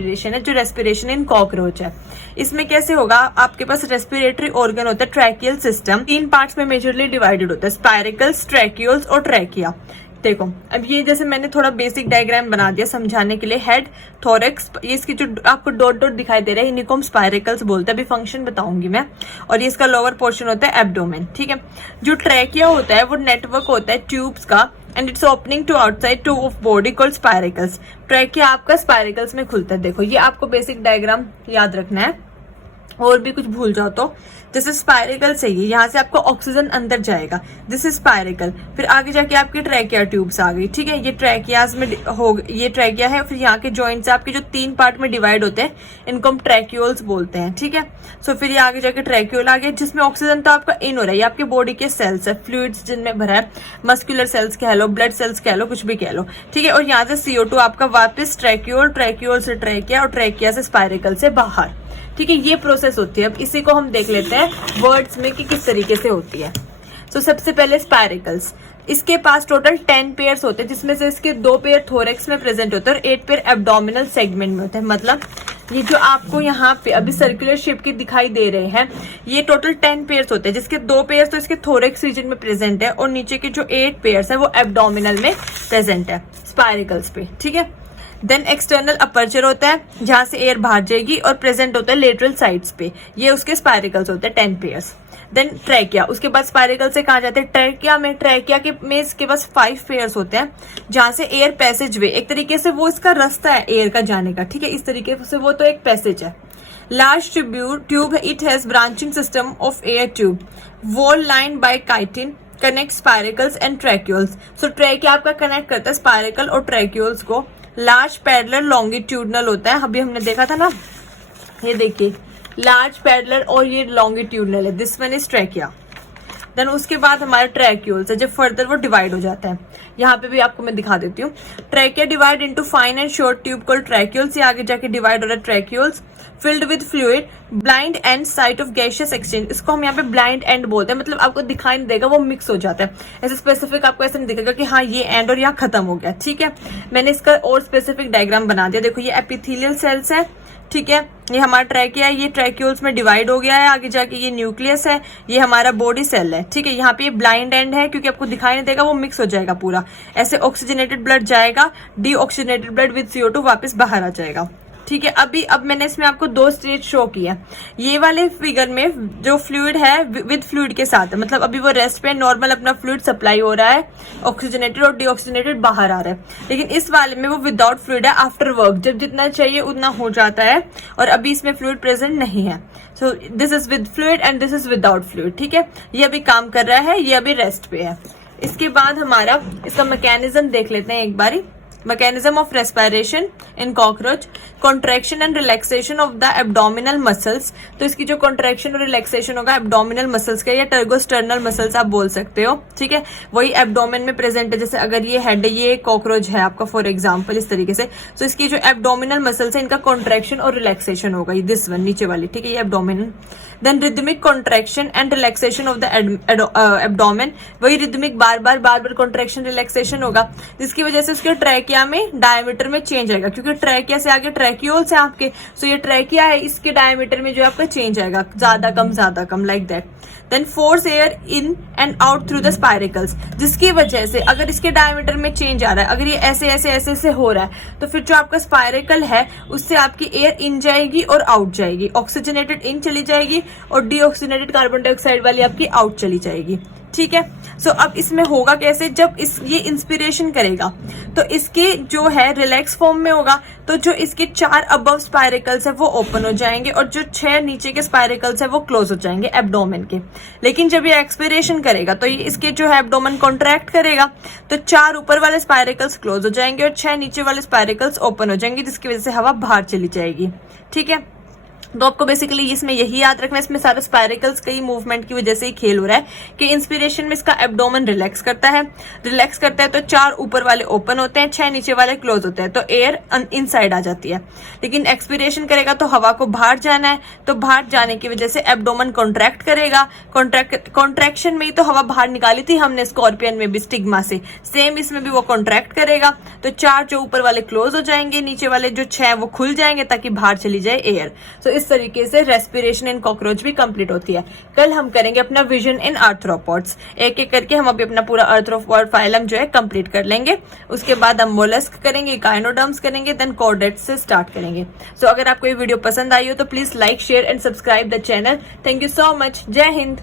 Respiration है, जो respiration in cockroach है। इसमें कैसे होगा, आपके पास रेस्पिरेटरी ऑर्गन होता है ट्रैकियल सिस्टम, 3 पार्ट्स में मेजरली डिवाइडेड होता है, स्पाइरिकल्स, ट्रैक्यूल्स और ट्रैकिया। देखो अब ये जैसे मैंने थोड़ा बेसिक डायग्राम बना दिया समझाने के लिए, हेड, थोरेक्स, ये इसकी जो आपको डॉट डॉट दिखाई दे रहा है इन्हीं को हम स्पाइरिकल्स बोलते हैं, अभी फंक्शन बताऊंगी मैं। और ये इसका लोअर पोर्शन होता है एब्डोमेन, ठीक है। जो ट्रैकिया होता है वो नेटवर्क होता है ट्यूब्स का, and its opening to outside to of body called spiracles. Trachea आपका स्पाइरिकल्स में खुलता है। देखो ये आपको बेसिक डायग्राम याद रखना है, और भी कुछ भूल जाओ तो। जैसे स्पाइरिकल चाहिए, यहाँ से आपको ऑक्सीजन अंदर जाएगा, दिस इज स्पाइरिकल। फिर आगे जाके आपकी ट्रैकिया ट्यूब्स आ गई, ठीक है। ये ट्रैकियाज में ये ट्रैकिया है। फिर यहाँ के जॉइंट्स आपके जो 3 पार्ट में डिवाइड होते हैं इनको हम ट्रैक्यूल्स बोलते हैं, ठीक है। सो फिर ये आगे जाके ट्रैक्यूल आ गया, जिसमें ऑक्सीजन तो आपका इन हो रहा है। ये आपके बॉडी के सेल्स है, फ्लूइड्स जिनमें भरा है, मस्कुलर सेल्स कह लो, ब्लड सेल्स कह लो, कुछ भी कह लो, ठीक है। और यहाँ से CO2 आपका वापस ट्रैक्यूल, ट्रैक्यूल से ट्रैकिया और ट्रैकिया से स्पाइरिकल से बाहर, ठीक है। ये प्रोसेस होती है। अब इसी को हम देख लेते हैं वर्ड्स में कि किस तरीके से होती है। तो सबसे पहले स्पाइरिकल्स, इसके पास टोटल 10 पेयर्स होते हैं, जिसमें से इसके 2 पेयर थोरेक्स में प्रेजेंट होते हैं और 8 पेयर एब्डोमिनल सेगमेंट में होते हैं। मतलब ये जो आपको यहाँ पे अभी सर्कुलर शेप के दिखाई दे रहे हैं, ये टोटल 10 पेयर्स होते हैं, जिसके 2 पेयर्स तो इसके थोरेक्स रीजन में प्रेजेंट है और नीचे के जो 8 पेयर्स है वो एब्डोमिनल में प्रेजेंट है स्पाइरिकल्स पे, ठीक है। देन एक्सटर्नल अपर्चर होता है जहां से एयर बाहर जाएगी और प्रेजेंट होता है लेटरल साइड्स पे, ये उसके स्पाइरिकल्स होते हैं 10 पेयर्स। देन ट्रैकिया, उसके बाद स्पाइरिकल से कहा जाता है ट्रैकिया में इसके पास 5 पेयर्स होते हैं जहां से एयर पैसेज वे, एक तरीके से वो इसका रास्ता है एयर का जाने का, ठीक है। इस तरीके से वो तो एक पैसेज है। Large tube, it has branching system of air tube, wall line by chitin, connect spiracles and tracheoles. So trachea आपका कनेक्ट करता है स्पाइरिकल और ट्रैक्यूल्स को। लार्ज पैरेलल लॉन्गिट्यूडनल होता है, अभी हमने देखा था ना, ये देखिए लार्ज पैरेलल और ये लॉन्गिट्यूडनल है, this one is trachea. Then उसके बाद हमारा ट्रैक्यूल्स है, जब फर्दर वो डिवाइड हो जाता है। यहाँ पे भी आपको मैं दिखा देती हूँ। Trachea divide into fine and short tube called tracheoles, ये आगे जाके डिवाइड हो रहा है tracheoles. Filled with fluid, blind and site of gaseous exchange, इसको हम यहाँ पे ब्लाइंड एंड बोलते हैं, मतलब आपको दिखाई नहीं देगा, वो मिक्स हो जाता है। ऐसे स्पेसिफिक आपको ऐसा नहीं दिखेगा कि हाँ ये एंड और यहाँ खत्म हो गया, ठीक है। मैंने इसका और स्पेसिफिक डायग्राम बना दिया। देखो ये एपिथेलियल सेल्स है, ठीक है। ये हमारा ट्रैकिया है, ये ट्रैक्यूल्स में डिवाइड हो गया है, आगे जाके ये न्यूक्लियस है, ये हमारा बॉडी सेल है, ठीक है। यहाँ पे ये ब्लाइंड एंड है क्योंकि आपको दिखाई नहीं देगा, वो मिक्स हो जाएगा पूरा। ऐसे ऑक्सीजनेटेड ब्लड जाएगा, डीऑक्सीजनेटेड ब्लड विद CO2 वापस बाहर आ जाएगा, ठीक है। अब मैंने इसमें आपको 2 स्टेज शो किया। ये वाले फिगर में जो फ्लूइड है विद फ्लूइड के साथ है, मतलब अभी वो रेस्ट पे नॉर्मल अपना फ्लूइड सप्लाई हो रहा है, ऑक्सीजनेटेड और डीऑक्सीजनेटेड बाहर आ रहा है। लेकिन इस वाले में वो विदाउट फ्लूइड है, आफ्टर वर्क जब जितना चाहिए उतना हो जाता है, और अभी इसमें फ्लूइड प्रेजेंट नहीं है। So this is with fluid and this is without fluid, ठीक है। ये अभी काम कर रहा है, ये अभी रेस्ट पे है। इसके बाद हमारा इसका मैकेनिज्म देख लेते हैं एक बारी। Mechanism of respiration in cockroach, contraction and relaxation of the abdominal muscles। तो इसकी जो contraction और relaxation होगा abdominal muscles का, या टर्गोस्टर्नल मसल्स आप बोल सकते हो, ठीक है। वही abdomen में प्रेजेंट है, जैसे अगर ये हेड है, ये कॉकरोच है आपका फॉर एग्जाम्पल, इस तरीके से। तो इसकी जो abdominal मसल्स है इनका contraction और relaxation होगा, ये दिस वन नीचे वाली, ठीक है, ये abdominal। Then rhythmic contraction and relaxation of the abdomen, वही रिदमिक बार बार कॉन्ट्रैक्शन रिलैक्सेशन होगा, जिसकी वजह से उसके ट्रैकिया में डायमीटर में चेंज आएगा, क्योंकि ट्रैकिया से आगे ट्रैक्यूल्स है आपके। सो ये ट्रैकिया है, इसके डायमीटर में जो आपका चेंज आएगा, ज्यादा कम like that. Then force air in and out through the spiracles, जिसकी वजह से अगर इसके डायमीटर में चेंज आ रहा है, अगर ये ऐसे हो रहा है, तो फिर जो आपका स्पाइरिकल है उससे आपकी एयर इन जाएगी और आउट जाएगी, ऑक्सीजनेटेड इन चली जाएगी और डीऑक्सीजनेटेड कार्बन डाइऑक्साइड वाली आपकी आउट चली जाएगी, ठीक है। सो अब इसमें होगा कैसे, जब ये इंस्पिरेशन करेगा तो इसके जो है रिलैक्स फॉर्म में होगा, तो जो इसके 4 अबव स्पाइरिकल्स है वो ओपन हो जाएंगे और जो 6 नीचे के स्पाइरिकल्स है वो क्लोज हो जाएंगे एब्डोमेन के। लेकिन जब ये एक्सपिरेशन करेगा तो ये इसके जो है एब्डोमेन कॉन्ट्रैक्ट करेगा, तो 4 ऊपर वाले स्पाइरिकल्स क्लोज हो जाएंगे और 6 नीचे वाले स्पाइरिकल्स ओपन हो जाएंगे, जिसकी वजह से हवा बाहर चली जाएगी, ठीक है। तो आपको बेसिकली इसमें यही याद रखना है, इसमें सारे स्पाइरिकल्स के मूवमेंट की वजह से ही खेल हो रहा है कि इंस्पिरेशन में इसका एब्डोमेन रिलैक्स करता है तो 4 ऊपर वाले ओपन होते हैं, 6 नीचे वाले क्लोज होते हैं, तो एयर इनसाइड आ जाती है। लेकिन एक्सपिरेशन करेगा तो हवा को बाहर जाना है, तो बाहर जाने की वजह से एब्डोमेन कॉन्ट्रैक्ट करेगा, कॉन्ट्रैक्शन में ही तो हवा बाहर निकाली थी हमने स्कॉर्पियन में भी स्टिग्मा से, सेम इसमें भी वो कॉन्ट्रैक्ट करेगा, तो 4 जो ऊपर वाले क्लोज हो जाएंगे, नीचे वाले जो 6 वो खुल जाएंगे ताकि बाहर चली जाए एयर। तो इस तरीके से रेस्पिरेशन इन कॉकरोच भी कंप्लीट होती है। कल हम करेंगे अपना विजन इन आर्थ्रोपॉड्स, एक एक करके हम अभी अपना पूरा आर्थ्रोपॉड फाइलम जो है कंप्लीट कर लेंगे। उसके बाद हम मोलस्क करेंगे, गायनोडर्म्स करेंगे, देन कॉर्डेट्स से स्टार्ट करेंगे। सो अगर आपको ये वीडियो पसंद आई हो तो please like, share and subscribe the channel. Thank you so much. जय हिंद।